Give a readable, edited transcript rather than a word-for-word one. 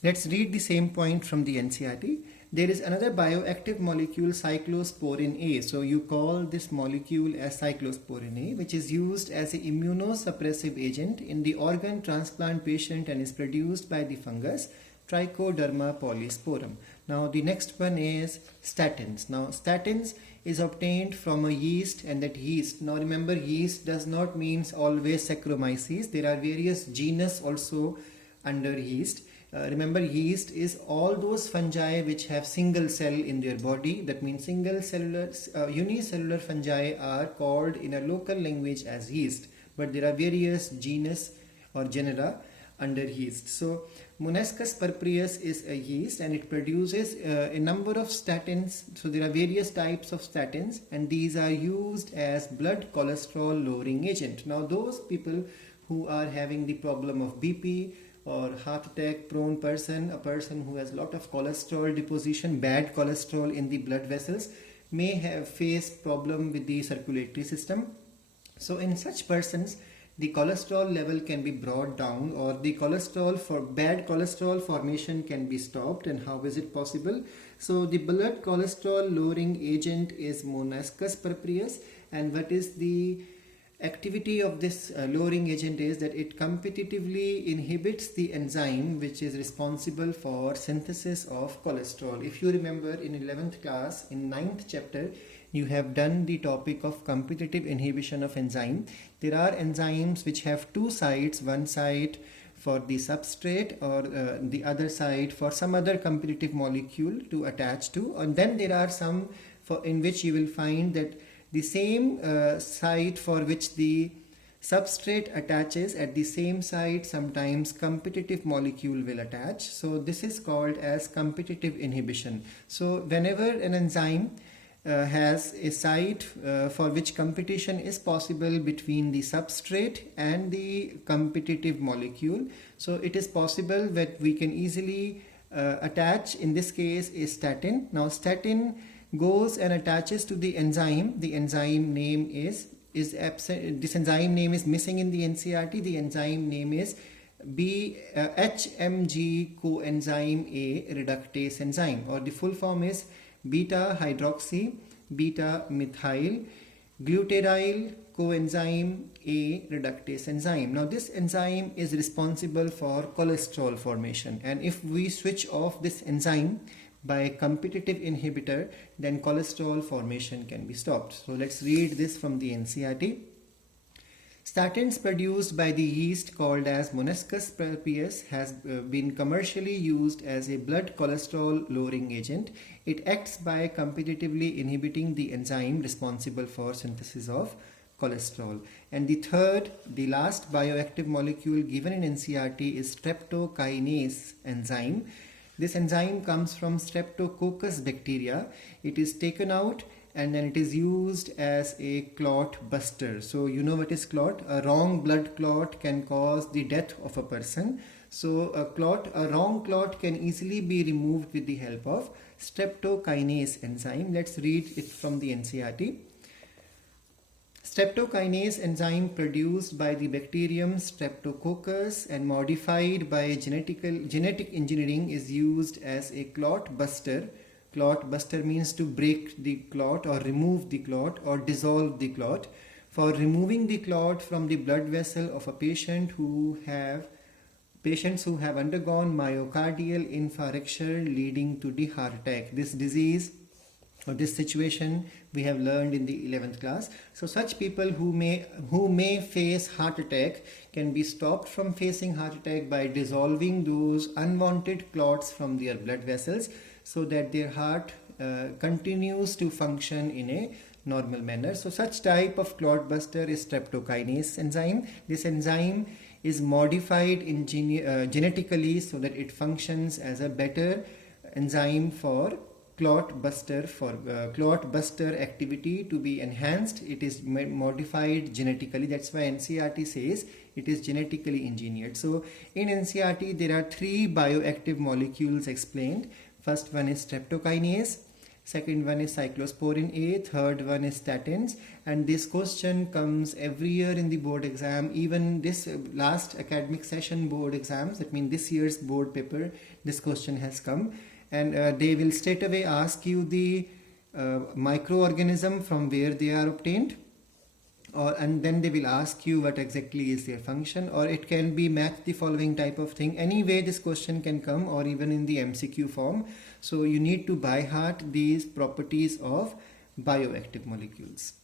Let's read the same point from the NCERT. There is another bioactive molecule, cyclosporin A. So you call this molecule as cyclosporin A, which is used as an immunosuppressive agent in the organ transplant patient and is produced by the fungus Trichoderma polysporum. Now the next one is statins. Now statins is obtained from a yeast, and that yeast, now remember, yeast does not means always Saccharomyces. There are various genus also under yeast. Remember, yeast is all those fungi which have single cell in their body. That means unicellular fungi are called in a local language as yeast, but there are various genus or genera under yeast. So Monescus purpureus is a yeast, and it produces a number of statins. So there are various types of statins, and these are used as blood cholesterol lowering agent. Now those people who are having the problem of BP or heart attack prone person, a person who has a lot of cholesterol deposition, bad cholesterol in the blood vessels, may have faced problem with the circulatory system. So in such persons, the cholesterol level can be brought down, or the bad cholesterol formation can be stopped. And how is it possible? So the blood cholesterol lowering agent is Monescus purpureus, and what is the activity of this lowering agent is that it competitively inhibits the enzyme which is responsible for synthesis of cholesterol. If you remember, in 11th class, in 9th chapter, you have done the topic of competitive inhibition of enzyme. There are enzymes which have two sides, one side for the substrate or the other side for some other competitive molecule to attach to, and then there are some in which you will find that the same site for which the substrate attaches, at the same site sometimes competitive molecule will attach. So this is called as competitive inhibition. So whenever an enzyme has a site for which competition is possible between the substrate and the competitive molecule, so it is possible that we can easily attach, in this case, a statin. Now statin goes and attaches to the enzyme. The enzyme name is absent. This enzyme name is missing in the NCERT. The enzyme name is HMG coenzyme A reductase enzyme, or the full form is beta hydroxy beta methyl glutaryl coenzyme A reductase enzyme. Now this enzyme is responsible for cholesterol formation, and if we switch off this enzyme by a competitive inhibitor, then cholesterol formation can be stopped. So let's read this from the NCERT. Statins produced by the yeast called as Monescus purpureus has been commercially used as a blood cholesterol lowering agent. It acts by competitively inhibiting the enzyme responsible for synthesis of cholesterol. And the last bioactive molecule given in NCERT is Streptokinase enzyme. This enzyme comes from Streptococcus bacteria. It is taken out and then it is used as a clot buster. So you know what is clot? A wrong blood clot can cause the death of a person. So a wrong clot can easily be removed with the help of Streptokinase enzyme. Let's read it from the NCERT. Streptokinase enzyme produced by the bacterium Streptococcus and modified by genetic engineering is used as a clot buster. Clot buster means to break the clot or remove the clot or dissolve the clot. For removing the clot from the blood vessel of a patients who have undergone myocardial infarction leading to the heart attack. This disease or this situation we have learned in the 11th class. So such people who may face heart attack can be stopped from facing heart attack by dissolving those unwanted clots from their blood vessels, so that their heart continues to function in a normal manner. So such type of clot buster is Streptokinase enzyme. This enzyme is modified genetically so that it functions as a better enzyme for clot buster activity to be enhanced. It is modified genetically. That's why NCERT says it is genetically engineered. So in NCERT there are 3 bioactive molecules explained. First one is streptokinase, second one is cyclosporin A, third one is statins. And this question comes every year in the board exam. Even this last academic session board exams, that means this year's board paper, this question has come. And they will straight away ask you the microorganism from where they are obtained, and then they will ask you what exactly is their function, or it can be match the following type of thing. Anyway, this question can come, or even in the MCQ form. So you need to by heart these properties of bioactive molecules.